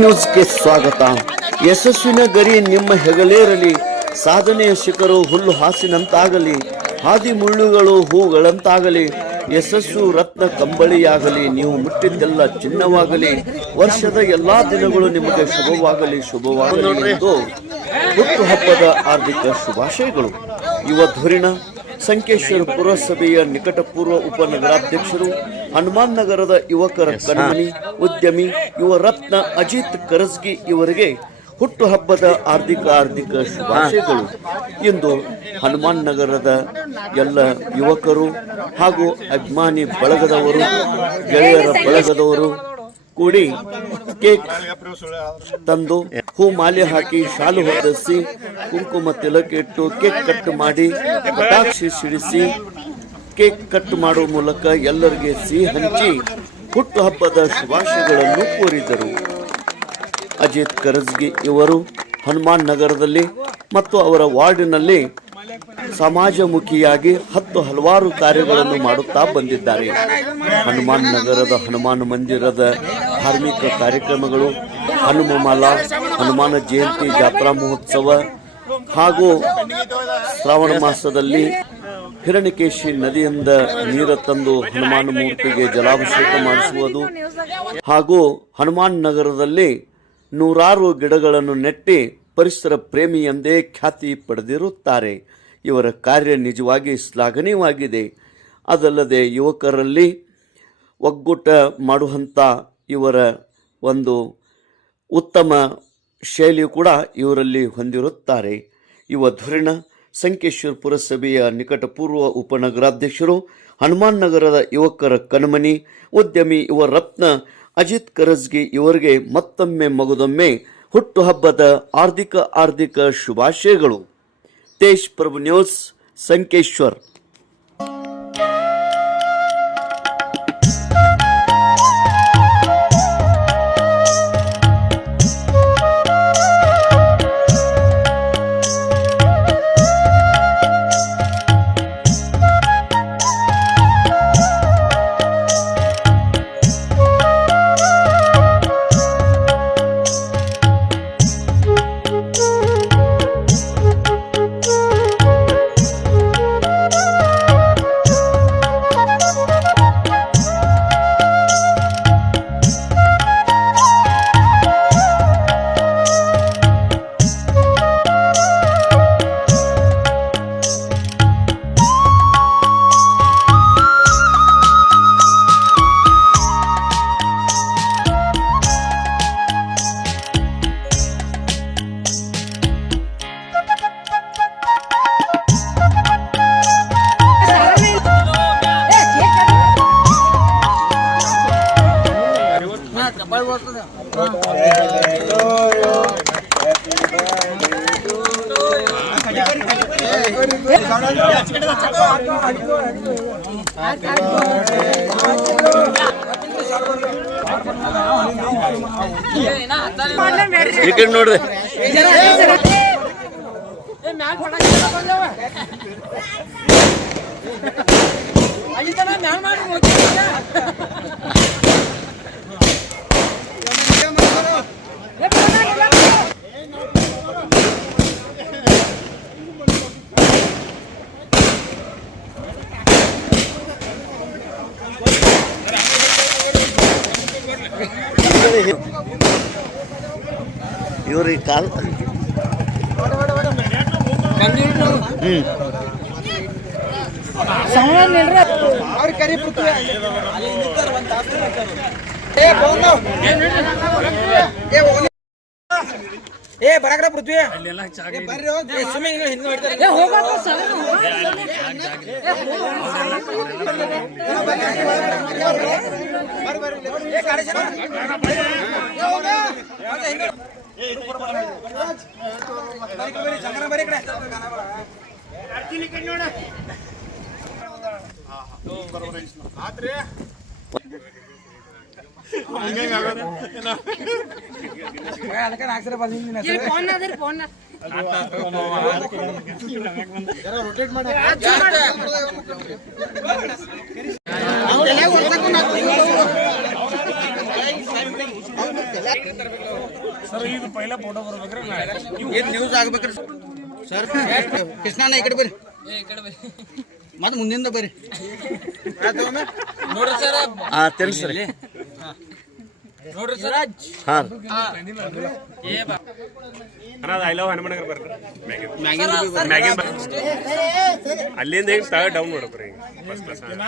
ನ್ಯೂಸ್ಗೆ ಸ್ವಾಗತ. ಯಶಸ್ವಿನ ಗರಿ ನಿಮ್ಮ ಹೆಗಲೇರಲಿ, ಸಾಧನೆಯ ಶಿಖರು ಹುಲ್ಲು ಹಾಸಿನಂತಾಗಲಿ, ಹಾದಿ ಮುಳ್ಳುಗಳು ಹೂಗಳಂತಾಗಲಿ, ಯಶಸ್ಸು ರತ್ನ ಕಂಬಳಿಯಾಗಲಿ, ನೀವು ಮುಟ್ಟಿದ್ದೆಲ್ಲ ಚಿನ್ನವಾಗಲಿ, ವರ್ಷದ ಎಲ್ಲಾ ದಿನಗಳು ನಿಮಗೆ ಶುಭವಾಗಲಿ ಎಂದು ಹುಟ್ಟುಹಬ್ಬದ ಹಾರ್ದಿಕ ಶುಭಾಶಯಗಳು. ಯುವ ಧುರೀಣ ಸಂಕೇಶ್ವರ ಪುರಸಭೆಯ ನಿಕಟಪೂರ್ವ ಉಪನಗರಾಧ್ಯಕ್ಷರು, ಹನುಮಾನ್ ನಗರದ ಯುವಕರ ಕಣ್ಮಣಿ, ಉದ್ಯಮಿ, ಯುವ ರತ್ನ ಅಜಿತ್ ಕರಸ್ಗಿ ಇವರಿಗೆ ಹುಟ್ಟುಹಬ್ಬದ ಹಾರ್ದಿಕ ಶುಭಾಶಯಗಳು. ಇಂದು ಹನುಮಾನ್ ನಗರದ ಎಲ್ಲ ಯುವಕರು ಹಾಗೂ ಅಭಿಮಾನಿ ಬಳಗದವರು, ಗೆಳೆಯರ ಬಳಗದವರು ಕೂಡಿ ಕೇಕ್ ತಂದು ಹೂ ಮಾಲೆ ಹಾಕಿ, ಶಾಲು ಹೊದಿಸಿ, ಕುಂಕುಮ ತಿಲಕಿಟ್ಟು ಕೇಕ್ ಕಟ್ ಮಾಡಿ, ಪಟಾಕ್ಷಿ ಸಿಡಿಸಿ ಕೇಕ್ ಕಟ್ ಮಾಡುವ ಮೂಲಕ ಎಲ್ಲರಿಗೆ ಸಿಹಿ ಹಂಚಿ ಹುಟ್ಟುಹಬ್ಬದ ಶುಭಾಶಯಗಳನ್ನು ಕೋರಿದರು. ಅಜಿತ್ ಕರಸ್ಗಿ ಇವರು ಹನುಮಾನ್ ನಗರದಲ್ಲಿ ಮತ್ತು ಅವರ ವಾರ್ಡಿನಲ್ಲಿ ಸಮಾಜಮುಖಿಯಾಗಿ ಹಲವಾರು ಕಾರ್ಯಗಳನ್ನು ಮಾಡುತ್ತಾ ಬಂದಿದ್ದಾರೆ. ಹನುಮಾನ್ ನಗರದ ಹನುಮಾನ್ ಮಂದಿರದ ಧಾರ್ಮಿಕ ಕಾರ್ಯಕ್ರಮಗಳು, ಹನುಮಮಾಲಾ, ಹನುಮಾನ ಜಯಂತಿ ಜಾತ್ರಾ ಮಹೋತ್ಸವ ಹಾಗೂ ಶ್ರಾವಣ ಮಾಸದಲ್ಲಿ ಹಿರಣ್ಯಕೇಶಿ ನದಿಯಿಂದ ನೀರು ತಂದು ಹನುಮಾನ ಮೂರ್ತಿಗೆ ಜಲಾಭಿಷೇಕ ಮಾಡಿಸುವುದು ಹಾಗೂ ಹನುಮಾನ್ ನಗರದಲ್ಲಿ ನೂರಾರು ಗಿಡಗಳನ್ನು ನೆಟ್ಟಿ ಪರಿಸರ ಪ್ರೇಮಿ ಎಂದೇ ಖ್ಯಾತಿ ಪಡೆದಿರುತ್ತಾರೆ. ಇವರ ಕಾರ್ಯ ನಿಜವಾಗಿ ಶ್ಲಾಘನೀಯವಾಗಿದೆ. ಅದಲ್ಲದೆ ಯುವಕರಲ್ಲಿ ಒಗ್ಗೂಟ ಮಾಡುವಂಥ ಇವರ ಒಂದು ಉತ್ತಮ ಶೈಲಿಯು ಕೂಡ ಇವರಲ್ಲಿ ಹೊಂದಿರುತ್ತಾರೆ. ಯುವ ಧುರೀಣ ಸಂಕೇಶ್ವರ ಪುರಸಭೆಯ ನಿಕಟಪೂರ್ವ ಉಪನಗರಾಧ್ಯಕ್ಷರು, ಹನುಮಾನ್ ನಗರದ ಯುವಕರ ಕಣ್ಮಣಿ, ಉದ್ಯಮಿ, ಯುವ ರತ್ನ ಅಜಿತ್ ಕರಸ್ಗಿ ಇವರಿಗೆ ಮತ್ತೊಮ್ಮೆ ಮಗದೊಮ್ಮೆ ಹುಟ್ಟುಹಬ್ಬದ ಹಾರ್ದಿಕ ಶುಭಾಶಯಗಳು. ತೇಜ್ ಪ್ರಭು ನ್ಯೂಸ್, ಸಂಕೇಶ್ವರ್. ನೋಡ್ರಿ ಇವ್ರಿಗೆ ಕಾಲ್ ಬರಕರ ಪೃಥ್ವಿ रोटेट ಮಾಡಿ ಸರ್ ಇದು ಪೈಲ ಫೋಟೋ ಬರ್ಬೇಕ್ರಿ ಏನ್ ನ್ಯೂಸ್ ಆಗ್ಬೇಕ್ರಿ ಸರ್ ಕೃಷ್ಣಣ್ಣ ಈ ಕಡೆ ಬರ್ರಿ ಮತ್ತೆ ಮುಂದಿಂದ ಬರ್ರಿ ನೋಡ್ರಿ ಸರ್ ತಿಳಿಸ್ರಿ ನೋಡ್ರಿ ಸರ್ ಹಾಂ ಐ ಲವ್ ಹನುಮನಗರ ಬರ್ರಿ ಅಲ್ಲಿಂದ ಹೆಂಗ್ ತಗ ಡೌನ್ ನೋಡ್ರಿ ಫಸ್ಟ್ ಕ್ಲಾಸ್ ಅಣ್ಣ